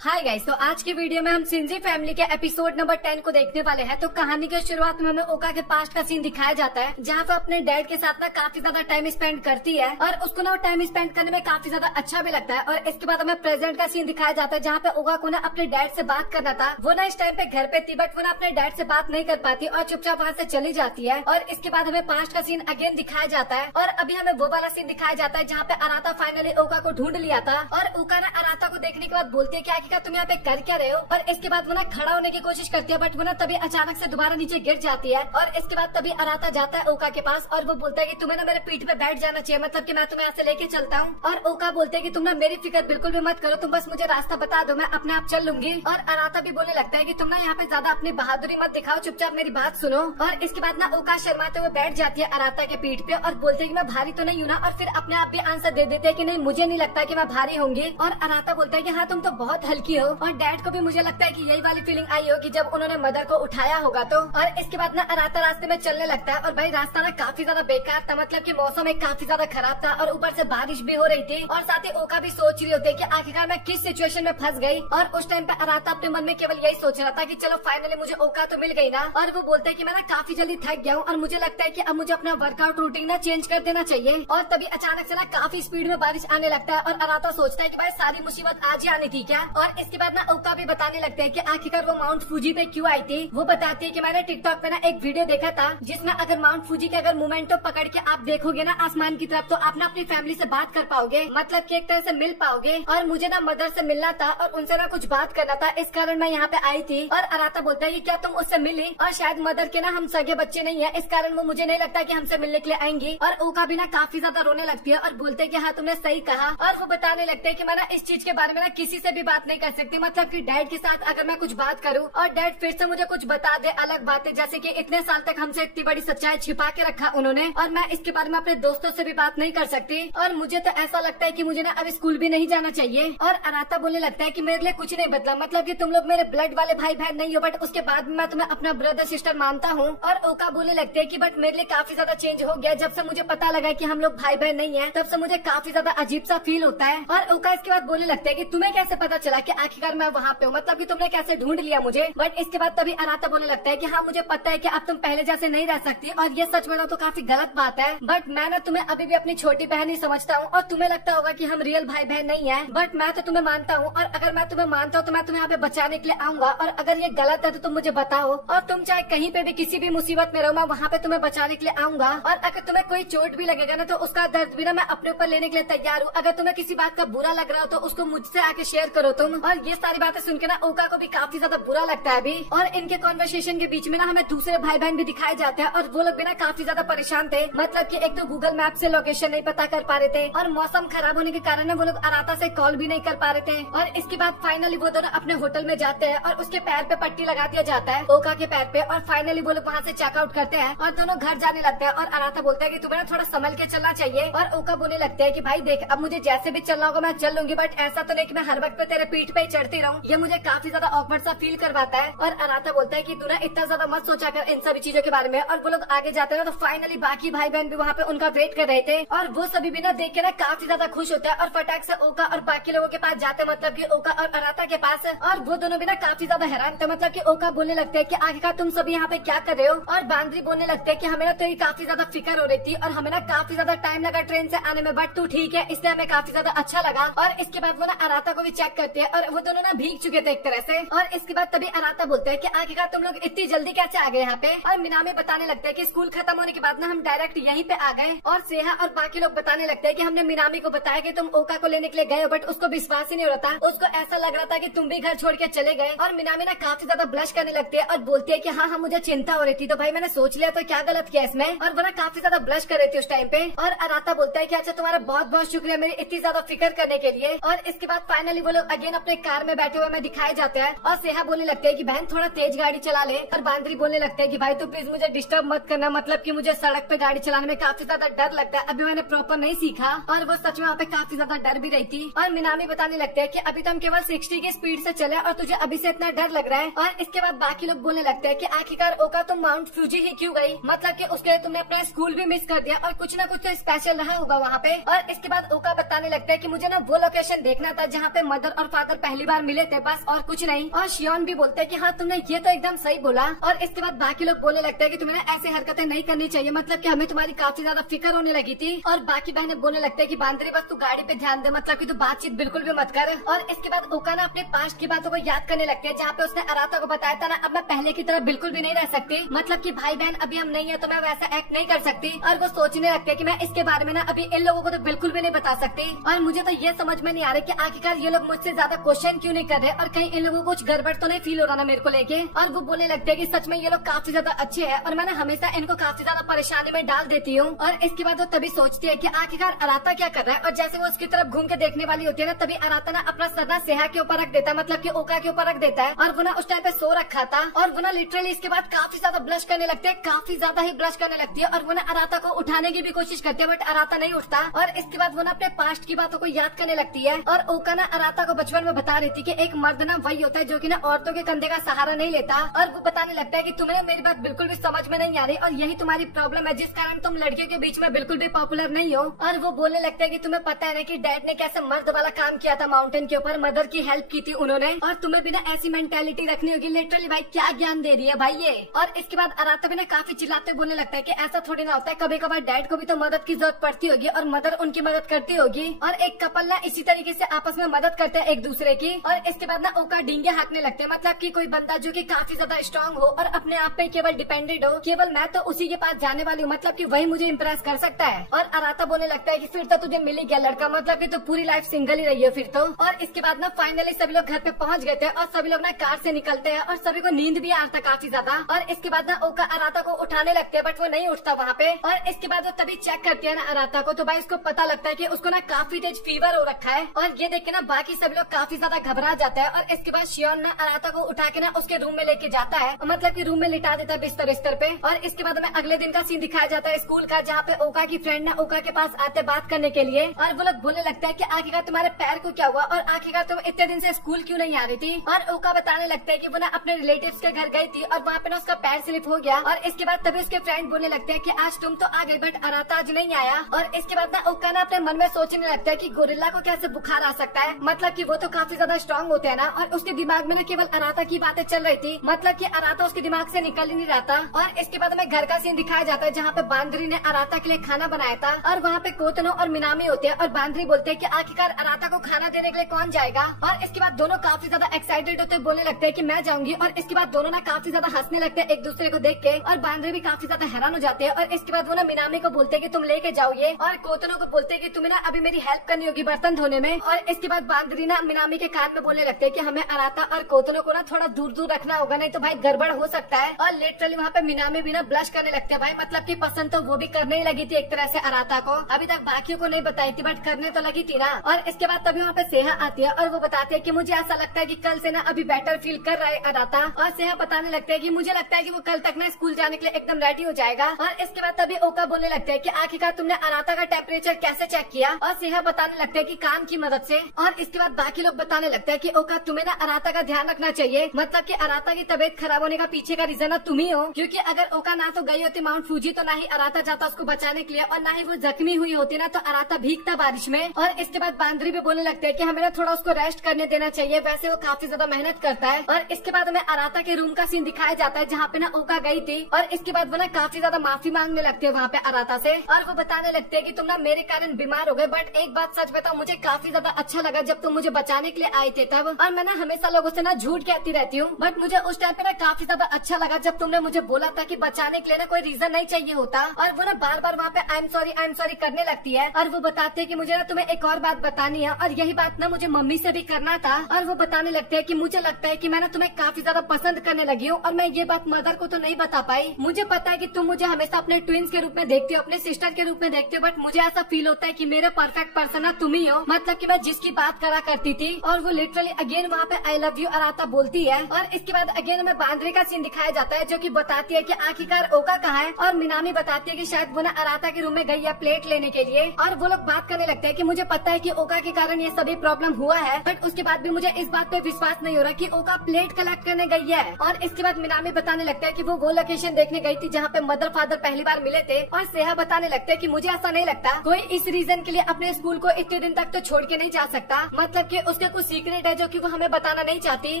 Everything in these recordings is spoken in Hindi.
हाय गाइस, तो आज की वीडियो में हम सिंजी फैमिली के एपिसोड नंबर 10 को देखने वाले हैं। तो कहानी के शुरुआत में हमें ओका के पास्ट का सीन दिखाया जाता है, जहाँ पे अपने डैड के साथ ना काफी ज्यादा टाइम स्पेंड करती है और उसको ना टाइम स्पेंड करने में काफी ज्यादा अच्छा भी लगता है। और इसके बाद हमें प्रेजेंट का सीन दिखाया जाता है, जहाँ पे ओका को ना अपने डैड से बात करना था। वो ना इस टाइम पे घर पे थी, बट वो ना अपने डैड से बात नहीं कर पाती और चुपचाप वहाँ से चली जाती है। और इसके बाद हमें पास्ट का सीन अगेन दिखाया जाता है और अभी हमें वो वाला सीन दिखाया जाता है जहाँ पे अराता फाइनली ओका को ढूंढ लिया था। और ओका ना अराता को देखने के बाद बोलती है कि आखिरकार तुम यहाँ पे कर क्या रहे हो। और इसके बाद वो ना खड़ा होने की कोशिश करती है, बट वो ना तभी अचानक से दोबारा नीचे गिर जाती है। और इसके बाद तभी अराता जाता है ओका के पास और वो बोलता है कि तुम्हें ना मेरे पीठ पे बैठ जाना चाहिए, मतलब कि मैं तुम्हें ऐसे लेके चलता हूँ। और ओका बोलते है कि तुम ना मेरी फिक्र बिल्कुल भी मत करो, तुम बस मुझे रास्ता बता दो, मैं अपने आप चल लूंगी। और अराता भी बोलने लगता है कि तुम ना यहाँ पे ज्यादा अपनी बहादुरी मत दिखाओ, चुपचाप मेरी बात सुनो। और इसके बाद ना ओका शर्माते हुए बैठ जाती है अराता के पीठ पे और बोलते है कि मैं भारी तो नहीं हूँ ना। और फिर अपने आप भी आंसर दे देते हैं कि नहीं, मुझे नहीं लगता कि मैं भारी होंगी। और अराता बोलता है कि हाँ, तुम तो बहुत हल्की हो। और डैड को भी मुझे लगता है कि यही वाली फीलिंग आई होगी जब उन्होंने मदर को उठाया होगा। तो और इसके बाद ना अराता रास्ते में चलने लगता है और भाई रास्ता ना काफी ज्यादा बेकार था, मतलब कि मौसम एक काफी ज्यादा खराब था और ऊपर से बारिश भी हो रही थी। और साथ ही ओका भी सोच रही होती है कि आखिरकार मैं किस सिचुएशन में फंस गई। और उस टाइम पे अराता अपने मन में केवल यही सोच रहा था कि चलो फाइनली मुझे ओका तो मिल गई ना। और वो बोलते है कि मैं ना काफी जल्दी थक गया हूँ और मुझे लगता है कि अब मुझे अपना वर्कआउट रूटीन ना चेंज कर देना चाहिए। और तभी अचानक से ना काफी स्पीड में बारिश आने लगता है और अराता सोचता है कि भाई सारी मुसीबत आज ही आनी थी क्या। और इसके बाद ना ओका भी बताने लगते हैं कि आखिरकार वो माउंट फूजी पे क्यों आई थी। वो बताती है कि मैंने टिकटॉक पे ना एक वीडियो देखा था जिसमें अगर माउंट फूजी के अगर मोमेंटो पकड़ के आप देखोगे ना आसमान की तरफ, तो आप ना अपनी फैमिली से बात कर पाओगे, मतलब कि एक तरह से मिल पाओगे। और मुझे ना मदर से मिलना था और उनसे ना कुछ बात करना था, इस कारण मैं यहाँ पे आई थी। और अराता बोलता है कि क्या तुम उससे मिली, और शायद मदर के ना हम सगे बच्चे नहीं है, इस कारण वो मुझे नहीं लगता कि हमसे मिलने के लिए आएंगी। और ओका भी ना काफी ज्यादा रोने लगती है और बोलते है कि हाँ, तुमने सही कहा। और वो बताने लगते है कि मैं ना इस चीज के बारे में ना किसी से भी बात नहीं कर सकती, मतलब कि डैड के साथ अगर मैं कुछ बात करूँ और डैड फिर से मुझे कुछ बता दे अलग बातें, जैसे कि इतने साल तक हमसे इतनी बड़ी सच्चाई छिपा के रखा उन्होंने, और मैं इसके बारे में अपने दोस्तों से भी बात नहीं कर सकती। और मुझे तो ऐसा लगता है कि मुझे ना अब स्कूल भी नहीं जाना चाहिए। और अराता बोलने लगता है कि मेरे लिए कुछ नहीं बदला, मतलब कि तुम लोग मेरे ब्लड वाले भाई बहन नहीं हो, बट उसके बाद मैं तुम्हें अपना ब्रदर सिस्टर मानता हूँ। और ओका बोलने लगते है कि बट मेरे लिए काफी ज्यादा चेंज हो गया, जब से मुझे पता लगा कि हम लोग भाई बहन नहीं है, तब से मुझे काफी ज्यादा अजीब सा फील होता है। और ओका इसके बाद बोलने लगता है कि तुम्हें कैसे पता चला कि आखिरकार मैं वहाँ पे हूँ, मतलब कि तुमने कैसे ढूंढ लिया मुझे। बट इसके बाद तभी अराता बोलने लगता है कि हाँ, मुझे पता है कि अब तुम पहले जैसे नहीं रह सकती, और ये सच में तो काफी गलत बात है, बट मैं ना तुम्हें अभी भी अपनी छोटी बहन ही समझता हूँ। और तुम्हें लगता होगा कि हम रियल भाई बहन नहीं है, बट मैं तो तुम्हें मानता हूँ। और अगर मैं तुम्हें मानता हूँ तो मैं तुम्हें यहाँ पे बचाने के लिए आऊंगा, और अगर ये गलत है तो तुम मुझे बताओ। और तुम चाहे कहीं पे भी किसी भी मुसीबत में रहो, मैं वहाँ पे तुम्हें बचाने के लिए आऊंगा। और अगर तुम्हें कोई चोट भी लगेगा ना, तो उसका दर्द भी ना मैं अपने ऊपर लेने के लिए तैयार हूँ। अगर तुम्हें किसी बात का बुरा लग रहा हो तो उसको मुझसे आके शेयर करो तुम। और ये सारी बातें सुन के ना ओका को भी काफी ज्यादा बुरा लगता है अभी। और इनके कॉन्वर्सेशन के बीच में ना हमें दूसरे भाई बहन भी दिखाए जाते हैं और वो लोग भी ना काफी ज्यादा परेशान थे, मतलब कि एक तो गूगल मैप से लोकेशन नहीं पता कर पा रहे थे और मौसम खराब होने के कारण वो लोग अराता से कॉल भी नहीं कर पा रहे थे। और इसके बाद फाइनली वो दोनों अपने होटल में जाते हैं और उसके पैर पे पट्टी लगा दिया जाता है, ओका के पैर पे। और फाइनली वो लोग वहाँ से चेकआउट करते हैं और दोनों घर जाने लगते हैं। और अराता बोलता है कि तुम्हें ना थोड़ा संभल के चलना चाहिए। और ओका बोलने लगते हैं कि भाई देख, अब मुझे जैसे भी चलना होगा मैं चल लूंगी, बट ऐसा तो नहीं कि मैं हर वक्त पे तेरे पीठ पे ही चढ़ती रहूं, ये मुझे काफी ज्यादा ऑकवर्ड सा फील करवाता है। और अराता बोलता है कि तू ना इतना ज्यादा मत सोचा कर इन सभी चीजों के बारे में। और वो लोग आगे जाते हैं तो फाइनली बाकी भाई बहन भी वहाँ पे उनका वेट कर रहे थे और वो सभी भी ना देख के ना काफी ज्यादा खुश होता है और फटाक से ओका और बाकी लोगों के पास जाते हैं, मतलब कि ओका और अराता के पास। और वो दोनों भी ना काफी ज्यादा हैरान थे, मतलब कि ओका बोलने लगते हैं कि आखिरकार तुम सभी यहाँ पे क्या कर रहे हो। और बांद्री बोलने लगते हैं कि हमें ना तो काफी ज्यादा फिक्र हो रही थी और हमें ना काफी ज्यादा टाइम लगा ट्रेन से आने में, बट तू ठीक है, इसलिए हमें काफी ज्यादा अच्छा लगा। और इसके बाद वो ना अराता को भी चेक करते हैं और वो दोनों ना भीग चुके थे एक तरह से। और इसके बाद तभी अराता बोलते हैं कि आखिरकार तुम लोग इतनी जल्दी कैसे आ गए यहाँ पे। और मिनामी बताने लगते हैं कि स्कूल खत्म होने के बाद ना हम डायरेक्ट यहीं पे आ गए। और सेहा और बाकी लोग बताने लगते हैं कि हमने मिनामी को बताया कि तुम ओका को लेने के लिए गए हो, बट उसको विश्वास ही नहीं हो रहा था, उसको ऐसा लग रहा था कि तुम भी घर छोड़ के चले गए। और मिनामी ना काफी ज्यादा ब्लश करने लगती है और बोलती है कि हाँ हाँ, मुझे चिंता हो रही थी, तो भाई मैंने सोच लिया तो क्या गलत किया इसमें। और वो ना काफी ज्यादा ब्लश कर रही थी उस टाइम पे। और अराता बोलता है कि अच्छा, तुम्हारा बहुत बहुत शुक्रिया मेरी इतनी ज्यादा फिक्र करने के लिए। और इसके बाद फाइनली वो लोग अगेन अपने कार में बैठे हुए हमें दिखाए जाते हैं और सेहा बोलने लगते हैं कि बहन थोड़ा तेज गाड़ी चला ले। और बांद्री बोलने लगते हैं कि भाई तू प्लीज मुझे डिस्टर्ब मत करना, मतलब कि मुझे सड़क पे गाड़ी चलाने में काफी ज्यादा डर लगता है, अभी मैंने प्रॉपर नहीं सीखा। और वो सच में वहाँ पे काफी ज्यादा डर भी रही थी। और मिनामी बताने लगते हैं कि अभी तो हम केवल 60 की स्पीड से चले और तुझे अभी से इतना डर लग रहा है। और इसके बाद बाकी लोग बोलने लगते हैं कि आखिरकार ओका तुम माउंट फ्यूजी ही क्यों गई, मतलब कि उसके लिए तुमने अपना स्कूल भी मिस कर दिया और कुछ ना कुछ तो स्पेशल रहा होगा वहाँ पे। और इसके बाद ओका बताने लगता है कि मुझे ना वो लोकेशन देखना था जहाँ पे मदर और फादर फादर पहली बार मिले थे, बस और कुछ नहीं। और शियोन भी बोलते हैं कि हाँ तुमने ये तो एकदम सही बोला। और इसके बाद बाकी लोग बोलने लगते हैं कि तुम्हें ऐसी हरकतें नहीं करनी चाहिए, मतलब कि हमें तुम्हारी काफी ज्यादा फिक्र होने लगी थी। और बाकी बहनें बोलने लगते हैं कि बांदरी बस तू गाड़ी पे ध्यान दे, मतलब कि तू बातचीत बिल्कुल भी मत कर। और इसके बाद ओका ना अपने पास्ट की बातों को याद करने लगते हैं, जहाँ पे उसने अराता को बताया था ना अब मैं पहले की तरह बिल्कुल भी नहीं रह सकती, मतलब कि भाई बहन अभी हम नहीं है तो मैं वैसा एक्ट नहीं कर सकती। और वो सोचने लगते हैं कि मैं इसके बारे में ना अभी इन लोगों को तो बिल्कुल भी नहीं बता सकती। और मुझे तो ये समझ में नहीं आ रहा कि आखिरकार ये लोग मुझसे ज्यादा क्वेश्चन क्यों नहीं कर रहे और कहीं इन लोगों को कुछ गड़बड़ तो नहीं फील हो रहा ना मेरे को लेके। और वो बोलने लगते हैं कि सच में ये लोग काफी ज्यादा अच्छे हैं और मैं हमेशा इनको काफी ज्यादा परेशानी में डाल देती हूँ। और इसके बाद वो तभी सोचती है कि आखिरकार अराता क्या कर रहा है। और जैसे वो उसकी तरफ घूम के देखने वाली होती है ना, तभी अराता ना अपना सर ना सेहा के ऊपर रख देता है, मतलब कि ओका के ऊपर रख देता है। और वो ना उस टाइम पे सो रखा था और वो ना लिटरली इसके बाद काफी ज्यादा ब्लश करने लगते हैं, काफी ज्यादा ही ब्लश करने लगती है। और वो ना अराता को उठाने की भी कोशिश करती है, बट अराता नहीं उठता। और इसके बाद वो ना अपने पास्ट की बातों को याद करने लगती है। और ओका ना अराता को बचपन में बता रही थी कि एक मर्द ना वही होता है जो कि ना औरतों के कंधे का सहारा नहीं लेता। और वो बताने लगता है कि तुम्हें मेरी बात बिल्कुल भी समझ में नहीं आ रही और यही तुम्हारी प्रॉब्लम है जिस कारण तुम लड़कियों के बीच में बिल्कुल भी पॉपुलर नहीं हो। और वो बोलने लगता है कि तुम्हें पता है ना कि डैड ने कैसे मर्द वाला काम किया था, माउंटेन के ऊपर मदर की हेल्प की थी उन्होंने, और तुम्हें भी ना ऐसी मेंटेलिटी रखनी होगी। लिटरली भाई क्या ज्ञान दे रही है भाई ये। और इसके बाद अराता भी ना काफी चिल्लाते बोलने लगता है कि ऐसा थोड़ी ना होता है, कभी कभार डैड को भी तो मदद की जरूरत पड़ती होगी और मदर उनकी मदद करती होगी। और एक कपल ना इसी तरीके से आपस में मदद करते हैं एक दूसरे की। और इसके बाद ना ओका डींगे हाँकने लगते हैं, मतलब कि कोई बंदा जो कि काफी ज्यादा स्ट्रांग हो और अपने आप पे केवल डिपेंडेंट हो, केवल मैं तो उसी के पास जाने वाली हूँ, मतलब कि वही मुझे इम्प्रेस कर सकता है। और अराता बोलने लगता है कि फिर तो तुझे मिल ही गया लड़का, मतलब कि तो पूरी लाइफ सिंगल ही रही है फिर तो। और इसके बाद ना फाइनली सभी लोग घर पे पहुंच गए थे और सभी लोग ना कार से निकलते हैं और सभी को नींद भी आता काफी ज्यादा। और इसके बाद ना ओका अराता को उठाने लगते हैं, बट वो नहीं उठता वहाँ पे। और इसके बाद वो तभी चेक करती है ना अराता को, तो भाई उसको पता लगता है कि उसको ना काफी तेज फीवर हो रखा है। और ये देख के ना बाकी सब लोग काफी ज्यादा घबरा जाता है। और इसके बाद शियोन ना अराता को उठा के ना उसके रूम में लेके जाता है, मतलब कि रूम में लिटा देता है बिस्तर पे। और इसके बाद हमें अगले दिन का सीन दिखाया जाता है स्कूल का, जहाँ पे ओका की फ्रेंड ना ओका के पास आते बात करने के लिए। और वो लोग बोलने लगता है कि आखिरकार तुम्हारे पैर को क्या हुआ और आखिरकार तुम इतने दिन से स्कूल क्यों नहीं आ रही थी। और ओका बताने लगता है कि वो ना अपने रिलेटिव्स के घर गई थी और वहाँ पे ना उसका पैर स्लिप हो गया। और इसके बाद तभी उसके फ्रेंड बोलने लगते हैं कि आज तुम तो आ गई बट अराता आज नहीं आया। और इसके बाद ना ओका ना अपने मन में सोचने लगता है कि गोरिल्ला को कैसे बुखार आ सकता है, मतलब कि वो तो काफी ज्यादा स्ट्रांग होते हैं ना। और उसके दिमाग में ना केवल अराता की बातें चल रही थी, मतलब कि अराता उसके दिमाग से निकल ही नहीं रहा था। और इसके बाद हमें घर का सीन दिखाया जाता है, जहाँ पे बांदरी ने अराता के लिए खाना बनाया था। और वहाँ पे कोतनो और मिनामी होते हैं और बांदरी बोलते हैं कि आखिरकार अराता को खाना देने के लिए कौन जाएगा। और इसके बाद दोनों काफी ज्यादा एक्साइटेड होते बोलने लगते हैं कि मैं जाऊंगी। और इसके बाद दोनों ना काफी ज्यादा हंसने लगते हैं एक दूसरे को देख के। और बांदरी भी काफी ज्यादा हैरान हो जाते हैं। और इसके बाद वो ना मिनामी को बोलते हैं कि तुम लेके जाओ ये, और कोतनो को बोलते हैं कि तुम्हें ना अभी मेरी हेल्प करनी होगी बर्तन धोने में। और इसके बाद बांदरी ना मिनामी के कान में बोलने लगते हैं कि हमें अराता और कोतनो को ना थोड़ा दूर दूर रखना होगा, नहीं तो भाई गड़बड़ हो सकता है। और लिटरली वहाँ पे मिनामी भी ना ब्लश करने लगते हैं भाई, मतलब कि पसंद तो वो भी करने ही लगी थी एक तरह से अराता को, अभी तक बाकियों को नहीं बताई थी बट करने तो लगी थी ना। और इसके बाद तभी वहाँ पे सेहा आती है और वो बताती है कि मुझे ऐसा लगता है कि कल से ना अभी बेटर फील कर रहा है अराता। और सेहा बताने लगता है कि मुझे लगता है कि वो कल तक ना स्कूल जाने के लिए एकदम रेडी हो जाएगा। और इसके बाद तभी ओका बोलने लगता है कि आखिरकार तुमने अराता का टेम्परेचर कैसे चेक किया। और सेहा बताने लगता है कि काम की मदद से। और इसके बाद बाकी लोग बताने लगता है कि ओका तुम्हें ना अराता का ध्यान रखना चाहिए, मतलब कि अराता की तबीयत खराब होने का पीछे का रीजन ना तुम ही हो, क्योंकि अगर ओका ना तो गई होती माउंट फूजी तो ना ही अराता जाता उसको बचाने के लिए, और ना ही वो जख्मी हुई होती ना तो अराता भीगता बारिश में। और इसके बाद बांदरी भी बोलने लगते हैं कि हमें ना थोड़ा उसको रेस्ट करने देना चाहिए, वैसे वो काफी ज्यादा मेहनत करता है। और इसके बाद हमें अराता के रूम का सीन दिखाया जाता है, जहाँ पे ना ओका गई थी। और इसके बाद वो ना काफी ज्यादा माफी मांगने लगते हैं वहाँ पे अराता से। और वो बताने लगते हैं कि तुम ना मेरे कारण बीमार हो गए, बट एक बात सच बताओ, मुझे काफी ज्यादा अच्छा लगा जब तुम मुझे बचाने के लिए आए थे तब। और मैं ना हमेशा लोगों से ना झूठ कहती रहती हूँ, बट मुझे उस टाइम पे ना काफी ज्यादा अच्छा लगा जब तुमने मुझे बोला था कि बचाने के लिए ना कोई रीजन नहीं चाहिए होता। और वो ना बार बार वहाँ पे आई एम सॉरी करने लगती है। और वो बताते हैं कि मुझे ना तुम्हें एक और बात बतानी है, और यही बात ना मुझे मम्मी से भी करना था। और वो बताने लगते हैं कि मुझे लगता है कि मैं ना तुम्हें काफी ज्यादा पसंद करने लगी हूँ, और मैं ये बात मदर को तो नहीं बता पाई। मुझे पता है कि तुम मुझे हमेशा अपने ट्विंस के रूप में देखते हो, अपने सिस्टर के रूप में देखते हो, बट मुझे ऐसा फील होता है कि मेरा परफेक्ट पर्सन ना तुम ही हो, मतलब कि मैं जिसकी बात करा करती थी। और वो लिटरली अगेन वहाँ पे आई लव यू अराता बोलती है। और इसके बाद अगेन हमें बांदरी का सीन दिखाया जाता है, जो कि बताती है कि आखिरकार ओका कहाँ है। और मिनामी बताती है कि शायद वो ना अराता के रूम में गई है प्लेट लेने के लिए। और वो लोग बात करने लगते हैं कि मुझे पता है कि ओका के कारण ये सभी प्रॉब्लम हुआ है, बट उसके बाद भी मुझे इस बात पे विश्वास नहीं हो रहा कि ओका प्लेट कलेक्ट करने गई है। और इसके बाद मिनामी बताने लगता है कि वो लोकेशन देखने गई थी जहाँ पे मदर फादर पहली बार मिले थे। और सेहा बताने लगते हैं कि मुझे ऐसा नहीं लगता कोई इस रीजन के लिए अपने स्कूल को इतने दिन तक तो छोड़ के नहीं जा सकता, मतलब कि उसके कुछ सीक्रेट है जो कि वो हमें बताना नहीं चाहती।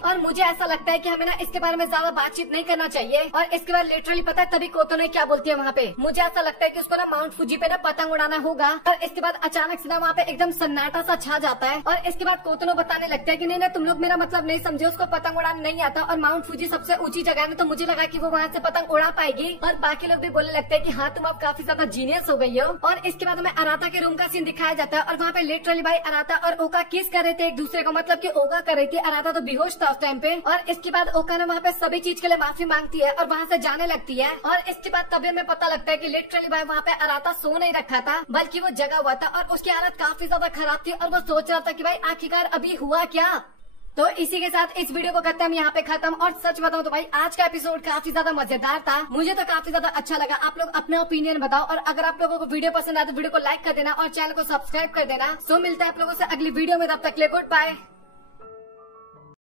और मुझे ऐसा लगता है कि हमें ना इसके बारे में ज्यादा बातचीत नहीं करना चाहिए। और इसके बाद लिटरली पता है तभी कोतो ने क्या बोलती है वहाँ पे, मुझे ऐसा लगता है कि उसको ना माउंट फूजी पे ना पतंग उड़ाना होगा। और इसके बाद अचानक से ना वहाँ पे एकदम सन्नाटा सा छा जाता है। और इसके बाद कोतो बताने लगता है कि नहीं तुम लोग मेरा मतलब नहीं समझे, उसको पतंग उड़ाना नहीं आता और माउंट फूजी सबसे ऊंची जगह है, तो मुझे लगा कि वो वहाँ से पतंग उड़ा पाएगी। और बाकी लोग भी बोलने लगते हैं कि हाँ तुम अब काफी ज्यादा जीनियस हो गई हो। और इसके बाद हमें अराता के रूम का सीन दिखाया जाता है और वहाँ पे लिटरली भाई अराता और ओका किस कर रहे थे एक दूसरे को, मतलब कि ओका कर रही थी, अराता तो बेहोश था उस टाइम पे। और इसके बाद ओका ने वहाँ पे सभी चीज के लिए माफी मांगती है और वहाँ से जाने लगती है। और इसके बाद तभी हमें पता लगता है कि लिटरली भाई वहाँ पे अराता सो नहीं रखा था बल्कि वो जगा हुआ था और उसकी हालत काफी ज्यादा खराब थी और वो सोच रहा था कि भाई आखिरकार अभी हुआ क्या। तो इसी के साथ इस वीडियो को करते हैं हम यहाँ पे खत्म। और सच बताऊं तो भाई आज का एपिसोड काफी ज्यादा मजेदार था, मुझे तो काफी ज्यादा अच्छा लगा। आप लोग अपना ओपिनियन बताओ और अगर आप लोगों को वीडियो पसंद आए तो वीडियो को लाइक कर देना और चैनल को सब्सक्राइब कर देना। सो मिलता है आप लोगों से अगली वीडियो में, तब तक के लिए गुड बाय।